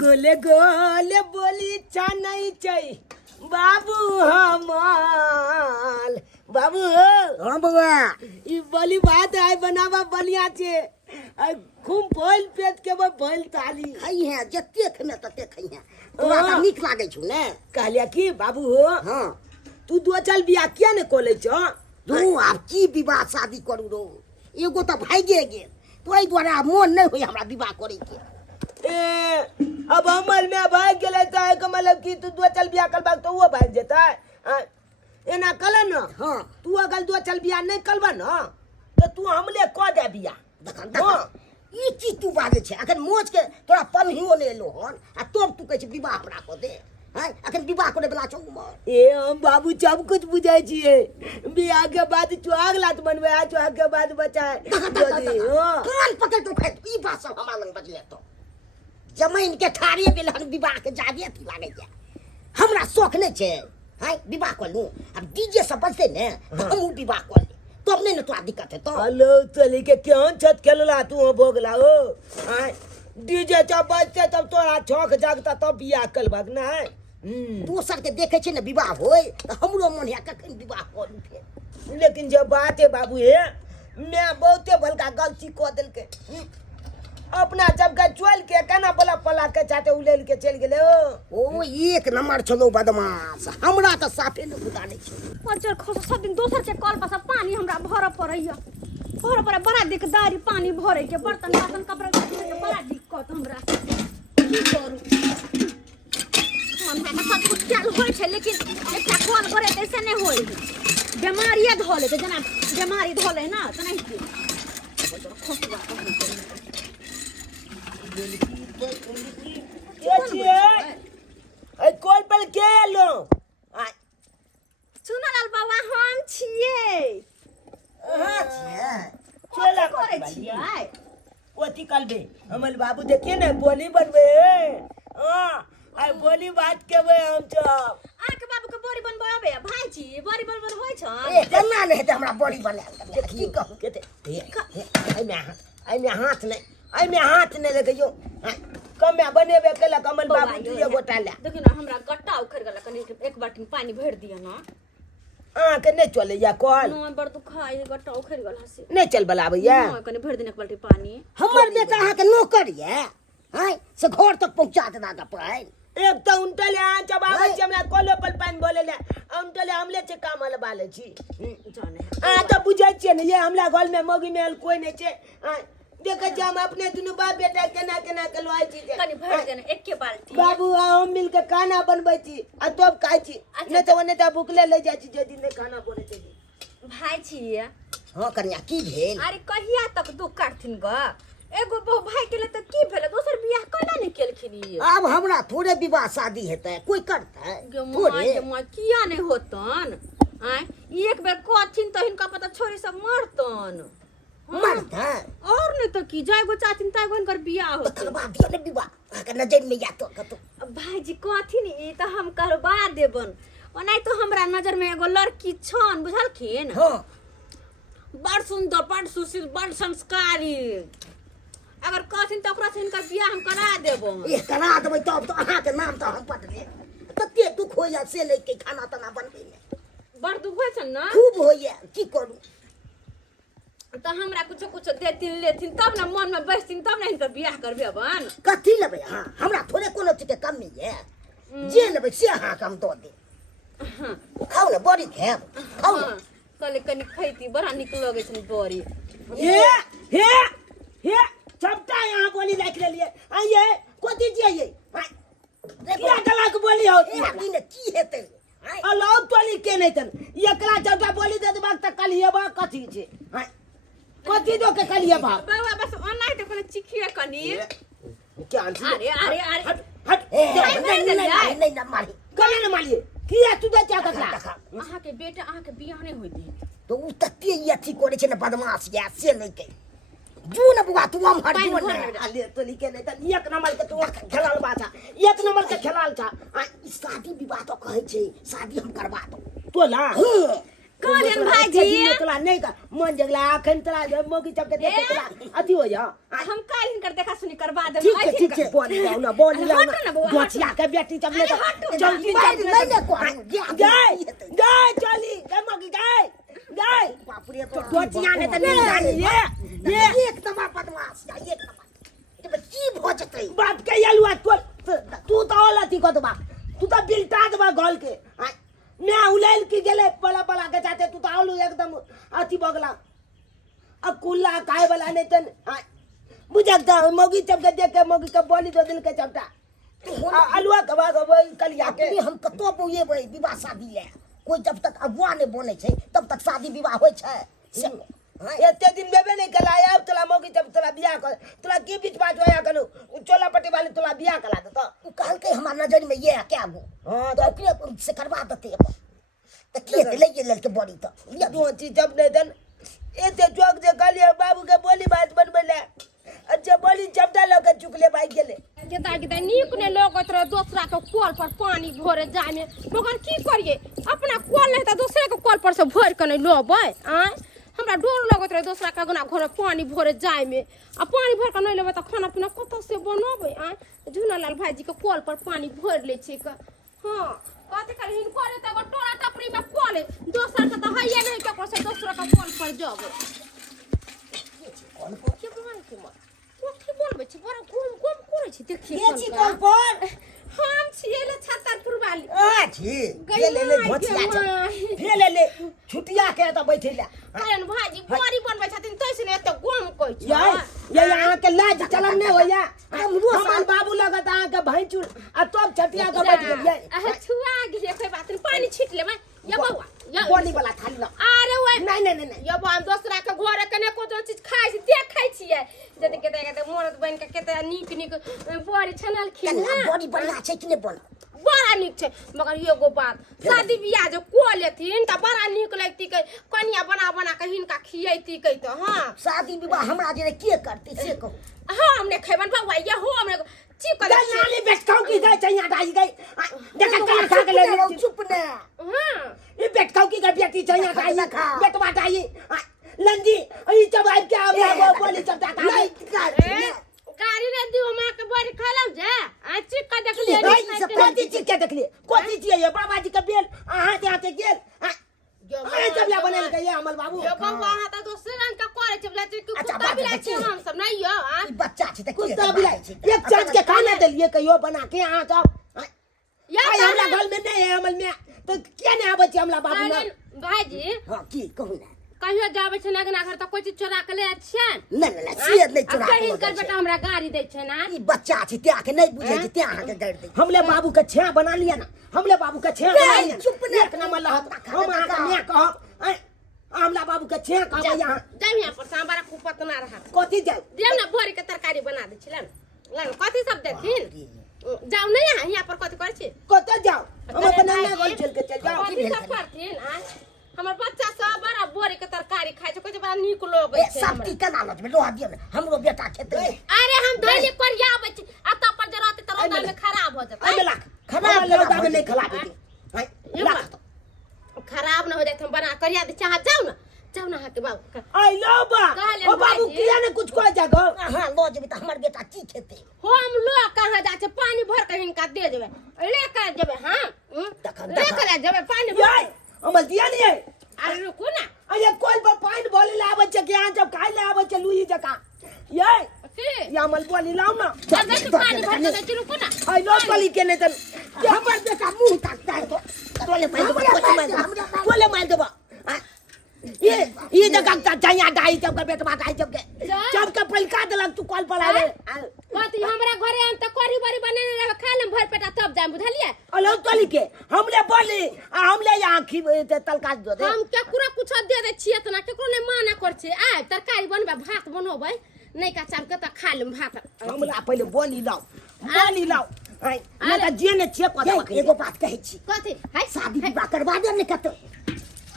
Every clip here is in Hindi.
गोले गोले बोली चानई चई बाबू हमाल बाबू हाँ बउआ ई बोली बात है बनावा बलिया छे खूब भइल पेट के भइल ताली खाई है जत्ते खने तत्ते खाई है तोरा त नीक लागे छु ने कहलिया कि बाबू हो हाँ तू दो चल बिया किया ने कोले छ तू आप की विवाह शादी करू रो एगो त भागे गेल तोई द्वारा मोन नहीं होई हमरा विवाह करे के ए अब अमल में भाग गेले त एक मतलब कि तू दो चल बिया करबा तो वो भाग जेता एना कल न हाँ तू अगर दो चल बिया नहीं करबा न तो तू हमले क दे बिया देखन देखन ई चीज तू बाजे छे अखन मोज के तोरा पन्हियो ले लो हन आ तब तू कहै छै विवाह हमरा को दे हैं अखन विवाह करे बला छौ उमर ए हम बाबू सब कुछ बुझाई छिए बियाह के बाद चुआग लात बनवे आ चुआग के बाद बचाए कान पकड़ तो खाए ई बात सब हमरा लंग बजले तो जमीन के ठाड़िए गेल हन विवाह के जाबे अथी लागे छै हमरा शौक नहीं छे हैं विवाह कर लूं अब डीजे सब बजते ने तो हम विवाह कर ले तब नहीं न तोरा दिक्कत है तो हेलो चली के क्यों छत खेलला तू भोगला हो हां डीजे जब बजते तब तोरा छौक जागता तब बियाह करबाक ना है दोसर के देखे छे न विवाह होय तो हमरो मन है कखन विवाह करू फेर लेकिन जब बात है बाबू है मैं बहुते बड़का गलती को दिल के अपना जब का चोल के केना बोला पला के चाटे उलेल के चल गेले ओ एक नंबर चलो बदमाश हमरा त साफे न बुझा नहीं छे पंचर खस सब दिन दोसर के कल पर पानी हमरा भर पड़ैया भर पड़े बड़ा दिकदारी पानी भरे के बर्तन बासन कपड़ा के बड़ा दिक्कत हमरा की करू मन में सब कुछ चालू होय छे लेकिन एकटा कॉल करे ऐसे नहीं होय बीमारियां धोले त जना बीमारी धोले ना त नहीं की खसवा ये छिए ए कॉल पर के लो सुना लाल बाबा हम छिए हां छे चला करे छिए ओती कलबे हमल बाबू देखिए ना बोली बनबे हां आई बोली बात के वे हम सब आके बाबू के बोरी बनबाबे भाई जी बोरी बनबन होय छ ए केना नहीं त हमरा बड़ी बना देखी कहू के आई में हाथ नहीं आई में हाथ नहीं लगे कम में बनेबे केला कमल बाबू जी ये गोटा ले देखियो ना हमरा गट्टा उखड़ गेला कनी एक बाल्टी पानी भर दिया ना के नहीं चले या कॉल नो बड़ दुखाई गट्टा उखड़ गेला से नहीं चल बलाबैया नो कनी भर दिन एक बाल्टी पानी हमर बेटा अहाँ के नौकर ये हैं से घर तक पहुंचा देना का पाइन एक तो उनटले आ जबाबे छी हमरा कॉलो पर पानी बोले ले उनटले हमले से काम हल बाले छी जाने आ तो बुझाई छी ने ये हमरा घर में मोगी में कोई नहीं छे देखे छी हम अपने दुनु बाप बेटा केना केना कलवाई छी कनी भर देना एक के बाल्टी बाबू हम मिल के खाना बनबै छी आ तब खाई छी नहीं तो ओने त भूखले ले जाई छी जे दिन नहीं खाना बने छी भाई छी हां कन्या की भेल अरे कहिया तक दुख काटथिन ग एगो बहु भाई के ले त की भेले दोसर बियाह कला नहीं केलखिनी अब हमरा थोड़े विवाह शादी हेतै कोई करतै थोड़े मां किया नहीं होतन आय एक बेर कथिन त हिनका पता छोरी सब मरतन मरतै और नहीं तो की जाय गो चाहथिन ताय गो इनकर बियाह होत करवा दियो ने विवाह अहाँ के नजर में या तो कतो भाई जी कथिन ई त हम करवा देबन ओनाई तो हमरा नजर में एगो लड़की छन बुझलखिन हां बड़ सुंदर बड़ सुशील बड़ संस्कारी अगर कथिन त ओकरा से इनकर बियाह हम करा देबो ये करा देबै तब तो अहाँ के नाम तो हम पटले तते दुख होइया से ले के खाना तना बनबै में बड़ दुख होय छन ना खूब होइया की करू त हमरा कुछो कुछो देथिन लेथिन तब ना मन में बैसथिन तब ना इनकर बियाह करबे बन कथी लेबै हां हमरा थोड़े कोनो चीज के कमी है जे लेबै से अहाँ के हम दऽ दे खाओ ना बड़ी खाएब खाओ ना कले कनी खैती बड़ा निक लगे छन बड़ी हे हे सबटा यहाँ बोली रख लेलिए आइए कोती जी आइए क्या कला के बोली हो ई ने की हेतै अलाउ टोली के नहीं तन एकला चौका बोली दे देबाक त कलिएबा कथी छे कथी दो के कलिएबा बाबा बस ओनाई त कोन चिखिए कनी क्या आंटी अरे अरे अरे हट नहीं ना मारी कले न मारिए किया तू दे क्या कथला अहाँ के बेटा अहाँ के बियाह नहीं होई दी तो उ तते ई अथी करे छै ने बदमाश या से नहीं के जू न बुआ तू हम हट जू न आले तो लिखे नहीं त एक नंबर के तू खेलाल बाछा एक नंबर के खेलाल था शादी विवाह तो कहै छै शादी हम करवा दो तो ला कहलियन भाईजी तोला नहीं का मन जगला अखन तोला मोगी चप के देख तोला अथी हो जा हम काल हिनकर देखा सुनी करवा देब ठीक है बोली लाओ ना गोचिया के बेटी चप ले जल्दी नहीं ले को गए गए चली गए मोगी गए गए बाप रे गोचिया ने त नहीं जानी ये एक तमा बदमाश एक तमा ये की भोजते बाप के यलुआ तू तो ओला थी को तो बा तू तो बिल्टा दबा गोल के मैं उलेल की गेले बला बला के जाते तू तो आलू एकदम अति बगला अब कुल्ला काय वाला ने तन बुझकता मोगी चप के देख के मोगी का बोली दो दिल के चपटा अलुआ कबा कलिया के हम कतो बुए भाई विवाह शादी है कोई जब तक अगुआ ने बने छे तब तक शादी विवाह होय छे एते दिन बेबे नहीं कलाया अब तोला मोगी जब तोला बियाह कर तोला की बीच बात होया कनु चोला पट्टी वाली तोला बियाह करा दे तो कहल के हमार नजर में ये है क्या गो हां तो ओकरे से करवा देते तो के ले लड़के बड़ी तो ये दो चीज जब नहीं दन एते जोक जे कलिया बाबू के बोली बात बनबले अच्छा बोली चपटा लग चुकले भाई गेले के नीक ने लगत रहे दूसरा के कल पर पानी भरे जाय में मगर की करिए अपना कल नहीं त दूसरे के कल पर से भर के नहीं लोबै आ हमरा डर लगत रहे दूसरा के गुना घर पानी भरे जाय में आ पानी भर के नहीं लेबै त खाना पीना कत से बनबै आ झूनालाल भाईजी के कल पर पानी भर ले छी के हां कथि कर हिन करे त टोरा टपरी में कल दोसर के त हइए नहीं के से दूसरा के कल पर जब कल पर के बोल के की बोलबै छी बड़ा घूम घूम करे छी देखिए के छी कल पर हम छिए ले छतरपुर वाली छी गेले ले भोचिया छ फेले ले छुटिया के त बैठेला अरे भाजी बड़ी बनबै छथिन तैसे ने त गम कहै छी ये यहाँ के लाज चलन नहीं होया हमार बाबू लगत आ के भैंचुर आ तब छटिया के बैठ गेलिए छुआ गेले कोई बात नहीं पानी छीट लेबै या बौआ या बोली वाला थाली ना अरे ओए नहीं या बा हम दूसरा के घर कने कोनो चीज खाइ छी देखै छियै जते केते मोरत बन के केते नीक बड़ी छनल खिन बड़ी बढ़िया छै कि नहीं बन बड़ा नीक छै मगर एगो बात शादी बियाह जो को लेथिन त बड़ा नीक लगती के कनिया बना बना के हिनका खियैती के त हां शादी विवाह हमरा जे के करते से कहू हां हमने खेबन बौआ ये हो हमने चीप कर नाली बेटकाऊ की गई चैया डाई गई देखा कला खा के ले चुप ने हां ये बेटकाऊ की गई बेटी चैया डाई बेटवा डाई लंजी ई जब आ के आ बोली चपटा का गाड़ी रे दियो मां के बड़ी खलौ जे आ चीप का देख ले कोती चीज के देख ले कोती चीज ये बाबा जी का बेल आहा ते आते गेल अरे जब ला बनल के ये अमल बाबू यो बौआ हां त दोसर रंग का करे छै बोला कि कुत्ता बिलाई छै हम सब नहीं यो ई बच्चा छै त कुत्ता बिलाई छै एक चांद के खाना देलिए कहियो बना के आ जाओ या हमरा घर में नहीं है अमल में तो क्या नहीं आबे छै हमला बाबू ना भाईजी हां की कहू ना कहियो जाबे छै लगना घर त कोई चीज चोरा के ले छै नहीं सियत नहीं चोरा कहीं कर बेटा हमरा गाड़ी दे छै ना ई बच्चा छै त्या के नहीं बुझे छै त्या के गाड़ी दे हमले बाबू का छेया बना लिया ना हमले बाबू का छेया बना लिया चुप ने एक नंबर लहत हम आका मैं कहब हमला बाबू का छेया कहब यहां जाम यहां पर सांबारा कुपत ना रहा कथि जाऊ देव ना भोरी के तरकारी बना दे छिलन लन कथि सब देथिन जाऊ नहीं यहां पर कथि कर छी कत जाऊ हम अपन ना गोल चल के चल जाऊ कथि सब करथिन आ हमर बच्चा सब बड़ा भोरी के तरकारी खाय छै कोइ बड़ा नीक लोगे छै सब की केना लज में लोहा दियो ने हमरो बेटा खेते अरे हम धैले पर आबै छी आ त पर जरत त रोदा में खराब हो जतै अबे लाख खराब लोग आबे नहीं खिला देती लाख खराब न हो जाए हम बना करिया दे चाह जाऊ ना के बाबू आई लो बा ओ बाबू किया ने कुछ को जागो हां लो जेबी त हमर बेटा की खेते हम लो कहां जा छै पानी भर के हिनका दे देबै ले कर देबै हां ले कर देबै पानी याय अमल दिया नहीं है अरे रुको ना अरे कोई पर पानी बोले ले आवे छै के जब खाई ले आवे छै लुई जका ये के या अमल बोली लाओ ना अगर तू पानी भर के दे रुको ना आई लो कली के ने तन हमर बेटा मुंह ताकता है तो बोले मार दो ये जगह का चाहिए डाई जब का बेटवा डाई जब के पलका देलक तू कॉल पर आवे कथि हमरा घरे हम त करी बरी बने रहे खा ले भर पेटा तब जाम बुझलिए अलो तली के हमले बोली आ हमले आंखी तलका दो दे हम केकरो कुछ दे दे छिए त ना केकरो ने माना कर छै आ तरकारी बनबे भात बनोबै नहीं का चाम के त खा लेम भात हमरा पहले बोली लाओ आई ना त जे ने छे को एगो बात कहै छी कथि हाय शादी विवाह करवा दे ने कतो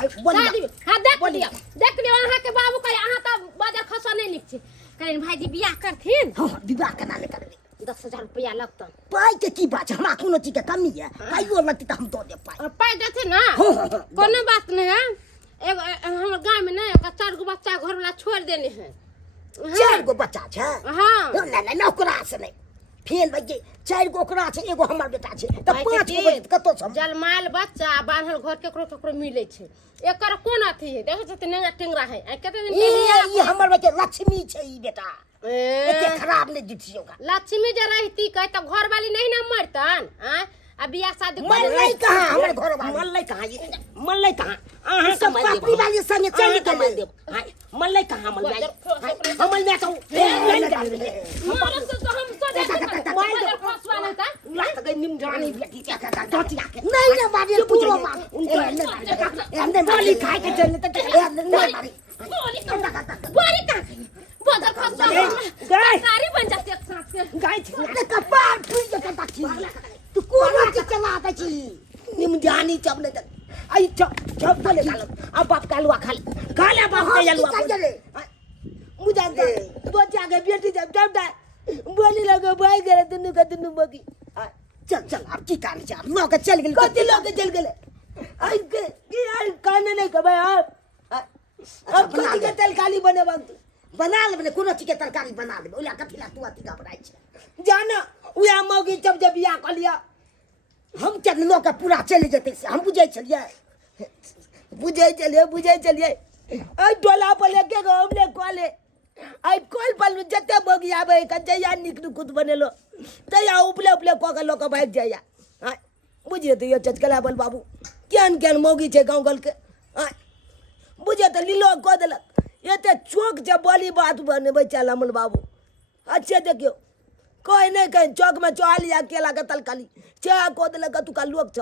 आई बोली शादी हां देख लियो अहाँ के बाबू के अहाँ त बाजार खसा नहीं लिख छै करेन भाईजी बियाह करथिन हां विवाह केना ले करबे 10,000 रुपया लगतन पाई के की बात हमरा कोनो चीज के कमी है पाइयो लगती त हम दो दे पाई पाई देथिन ना कोनो बात नहीं है एगो हमर गांव में ना एगो 4 गो बच्चा घर वाला छोड़ देने हैं। 4 गो बच्चा छै हाँ नहीं नौकरा से नहीं फेल भाई 4 गो ओकरा छै एगो हमर बेटा छै त भाई 5 के गो बच्चा कतो सम जलमाल बच्चा बान्हल घर केकरो केकरो मिले छै एकर कोन अथी है देखो त नेंगा टेंगरा है आ कते दिन ई हमर बेटा लक्ष्मी छै ई बेटा एते ए, खराब नहीं दिथियो का लक्ष्मी जे रहती कह त घर वाली नहीं ना मरतन आ अब बियाह शादी कर मन नहीं कहां हमर घर वाला मल्लै कहाँ ये मल्लै कहाँ अहाँ सब पापड़ी वाली संगे चल कमाई गेलै देब मल्लै कहाँ मल्लै हमल में तो मारस तो हम तो देखत फसवा नहीं ता लात गई निम जानी बेटी क्या कर डोटी आके नहीं ना बाबी तू रो मार हमने बोली खाए के चलने तक नहीं मारी बोली का बदर फसवा गाय कारी बन जाते एक साथ से गाय ते कपार फूल के ताकी तू कोनो की चला छी निम जानी चबले तक आई चप चले खाल अब बाप का हलवा खा ले बाप का हलवा मुझे दे दो जाके बेटी जब जब दे बोली लगे भाई करे दुनु का दुनु बगी चल चल अब की कर जा लोग चल गेल कति लोग चल गेले आई के आई काने नहीं कबे अब कति के तरकारी बने बांतु बना ले कोनो चीज के तरकारी बना ले ओला कथिला तू अति का बनाई छै जाना उया मौगी जब जब बियाह कर लिया हम चल लोग का पूरा चले जते से हम बुझै छलिए बुझे चलिए आई डोला पर लेके गो हमने कॉले आई कॉल पर जते मौगी आवे कजैया निकलू खुद बनेलो तया उपले उपले को के लोग भाग जाया हां बुझिए तो ये चचकला बल बाबू केन केन मौगी छे गांव गल के हां बुझे तो लीलो को देलक एते चौक जब बोली बात बने बच्चा लमन बाबू अच्छे देखियो कोई नहीं कहीं चौक में चौल या केला का तलकाली चा को देलक तू का लोग छ